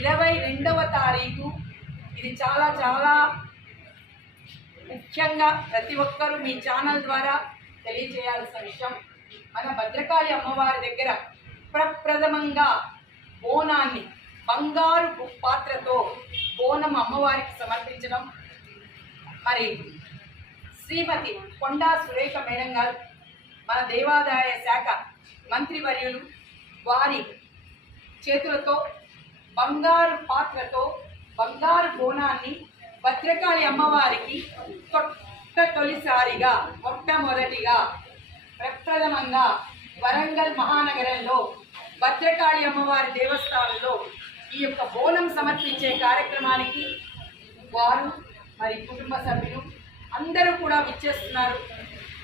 ఇరవై రెండవ తారీఖు. ఇది చాలా చాలా ముఖ్యంగా ప్రతి ఒక్కరూ మీ ఛానల్ ద్వారా తెలియజేయాల్సిన విషయం. మన భద్రకాళి అమ్మవారి దగ్గర ప్రప్రథమంగా బోనాన్ని బంగారు పాత్రతో బోనం అమ్మవారికి సమర్పించడం. మరి శ్రీమతి కొండా సురేఖ మేడం గారు మన దేవాదాయ శాఖ మంత్రివర్యులు వారి చేతులతో బంగారు పాత్రతో బంగారు బోనాన్ని భద్రకాళి అమ్మవారికి తొట్ట తొలిసారిగా మొట్టమొదటిగా ప్రప్రథమంగా వరంగల్ మహానగరంలో భద్రకాళి అమ్మవారి దేవస్థానంలో ఈ యొక్క బోనం సమర్పించే కార్యక్రమానికి వారు మరి కుటుంబ సభ్యులు అందరూ కూడా విచ్చేస్తున్నారు.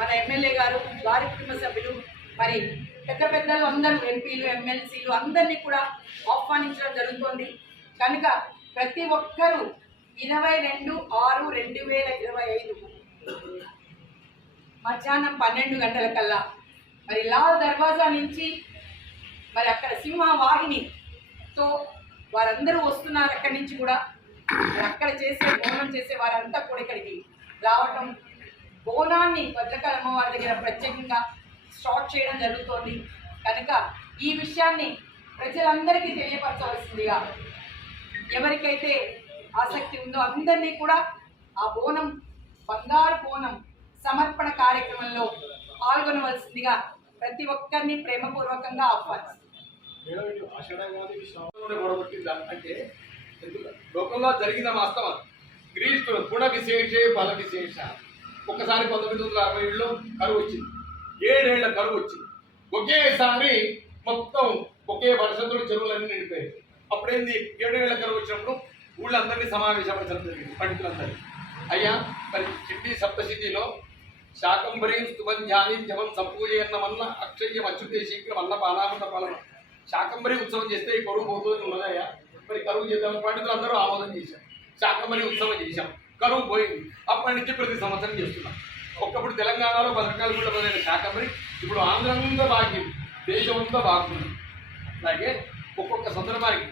మన ఎమ్మెల్యే గారు వారి కుటుంబ సభ్యులు మరి పెద్ద పెద్దలు అందరూ ఎంపీలు ఎమ్మెల్సీలు అందరినీ కూడా ఆహ్వానించడం జరుగుతుంది. కనుక ప్రతి ఒక్కరూ ఇరవై రెండు ఆరు రెండు వేల ఇరవై ఐదు మధ్యాహ్నం పన్నెండు గంటల కల్లా మరి లాల్ దర్వాజా నుంచి మరి అక్కడ సింహ వాహినితో వారందరూ వస్తున్నారు అక్కడి నుంచి కూడా. మరి అక్కడ చేసే బోనం చేసే వారంతా కూడా ఇక్కడికి రావటం బోనాన్ని భద్రకాళ అమ్మవారి దగ్గర ప్రత్యేకంగా స్టార్ట్ చేయడం జరుగుతోంది. కనుక ఈ విషయాన్ని ప్రజలందరికీ తెలియపరచవలసిందిగా ఎవరికైతే ఆసక్తి ఉందో అందరినీ కూడా ఆ బోనం బంగారు బోనం సమర్పణ కార్యక్రమంలో పాల్గొనవలసిందిగా ప్రతి ఒక్కరిని ప్రేమపూర్వకంగా ఆహ్వానిస్తుంది శ్వాసంలోనే లోకంలో జరిగిన వాస్తవం గ్రీష్మ గుణ విశేషే బల విశేష. ఒక్కసారి పంతొమ్మిది వందల అరవై ఏడులో కరువు వచ్చింది. ఏడేళ్ళ కరువు వచ్చింది. ఒకేసారి మొత్తం ఒకే వర్షంతో చెరువులన్నీ నిండిపోయాయి. అప్పుడేంది? ఏడేళ్ళ కరువు వచ్చినప్పుడు ఊళ్ళందరినీ సమావేశపరచడం జరిగింది పండితులందరినీ. అయ్యా మరి చిట్టి సప్తశతిలో శాకంబరీం స్తుబంధ్యాని జవం సంపూజయన్నమన్న అక్షయ్యం అచ్యుతే శీఘ్రం అన్న పానామన్న పాలన. శాకంబరి ఉత్సవం చేస్తే ఈ కరువు పోతుంది ఉన్నదయ్యా మరి కరువు చేద్దాం పండితులందరూ ఆమోదం చేశాం శాకంబరి ఉత్సవం చేశాం. కరువు పోయింది. అప్పటి నుంచి ప్రతి సంవత్సరం చేస్తున్నాం. ఒక్కప్పుడు తెలంగాణలో భద్రకాలు కూడా మొదలైన కాకమరి ఇప్పుడు ఆంధ్రంగా బాగింది దేశమంతా బాగుంది. అలాగే ఒక్కొక్క సందర్భానికి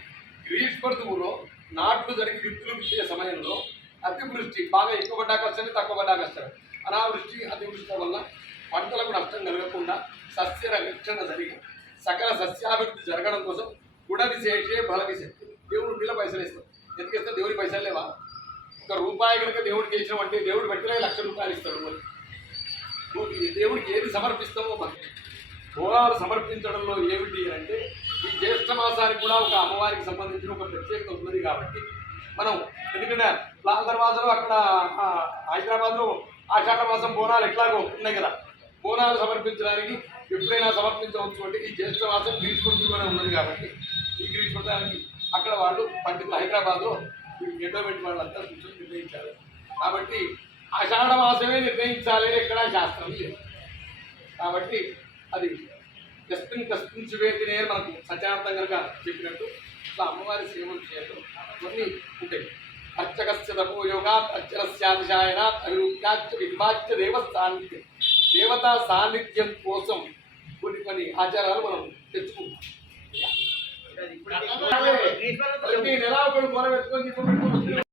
గ్రీష్మ ఋతువులో నాట్లు జరిగి విత్తులు విత్తే సమయంలో అతివృష్టి బాగా ఎక్కువ పడ్డాక వస్తుంది తక్కువ పడ్డాక వస్తారు. అనావృష్టి అతివృష్టి వల్ల పంటలకు నష్టం కలగకుండా సస్య రక్షణ జరిగి సకల సస్యాభివృద్ధి జరగడం కోసం గుణ చేసే బల శక్తి. దేవుడు ఉండిలో పైసలు ఇస్తాం ఎందుకు ఇస్తాం దేవుడి పైసలు లేవా? ఒక రూపాయి కనుక దేవుడికి ఇచ్చినామంటే అంటే దేవుడు పెట్టలే లక్ష రూపాయలు ఇస్తాడు. మరి దేవుడికి ఏది సమర్పిస్తామో భక్తి బోనాలు సమర్పించడంలో ఏమిటి అంటే ఈ జ్యేష్ఠ మాసానికి కూడా ఒక అమ్మవారికి సంబంధించిన ఒక ప్రత్యేకత ఉన్నది కాబట్టి మనం ఎందుకంటే లాల్ దర్వాజలో అక్కడ హైదరాబాద్లో ఆషాఢ మాసం బోనాలు ఎట్లాగో ఉన్నాయి కదా. బోనాలు సమర్పించడానికి ఎప్పుడైనా సమర్పించవచ్చు అంటే ఈ జ్యేష్ఠ మాసం గ్రీష్మృతిలోనే ఉన్నది కాబట్టి ఈ గ్రీష్మృతానికి అక్కడ వాళ్ళు పండితులు హైదరాబాద్లో ఎండోమెంట్ వాళ్ళంతా కూర్చొని నిర్ణయించారు. కాబట్టి ఆషాఢ మాసమే నిర్ణయించాలి అని ఎక్కడా శాస్త్రం లేదు. కాబట్టి అది కస్మిన్ శుభేతినే మనకు సత్యార్థం కనుక చెప్పినట్టు. ఇట్లా అమ్మవారి సేవలు చేయడం కొన్ని ఉంటాయి. అర్చకస్య తపోయోగాత్ అర్చనస్యాదిశాయనాత్ అభివృద్ధ్యాచ విద్వాచ్య దేవ సాన్నిధ్యం దేవతా సాన్నిధ్యం కోసం కొన్ని కొన్ని ఆచారాలు మనం తెచ్చుకుంటాం. ప్రతి నెల పెట్టుకొని దీపం పెట్టుకొని